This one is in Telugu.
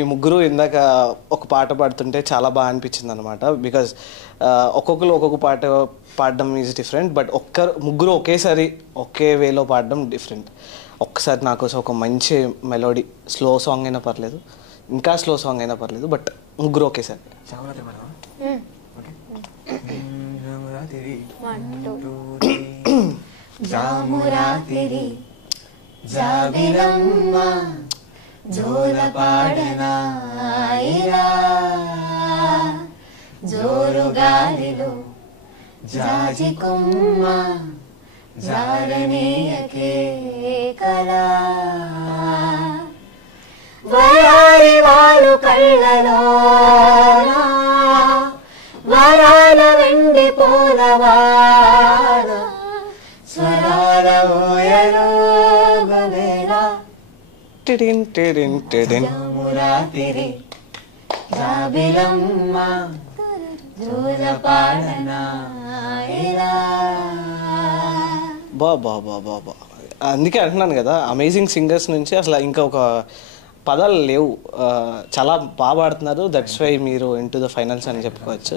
మీ ముగ్గురు ఇందాక ఒక పాట పాడుతుంటే చాలా బాగా అనిపించింది అనమాట. బికాజ్ ఒక్కొక్కరు ఒక్కొక్క పాట పాడడం ఈజ్ డిఫరెంట్. బట్ ముగ్గురు ఒకేసారి ఒకే వేలో పాడడం డిఫరెంట్. ఒక్కసారి నా కోసం ఒక మంచి మెలోడీ, స్లో సాంగ్ అయినా పర్లేదు, ఇంకా స్లో సాంగ్ అయినా పర్లేదు, బట్ ముగ్గురు ఒకేసారి. జోలపాడనాయిరా జోరుగాలిలో జాజి కొమ్మ జారనీయకే కళా వయారి వాలు కళ్ళలోనా వరాల వెండి పోలవాన స్వరాల ఊయలోగవేళ జామురాతిరి జాబిలమ్మ జోలపాడనాయిరా. బా అందుకే అంటున్నాను కదా, అమేజింగ్ సింగర్స్ నుంచి అసలు ఇంకా ఒక పదాలు లేవు. చాలా బాగా పాడుతున్నారు. దట్స్ వై మీరు ఇంటూ ద ఫైనల్స్ అని చెప్పుకోవచ్చు.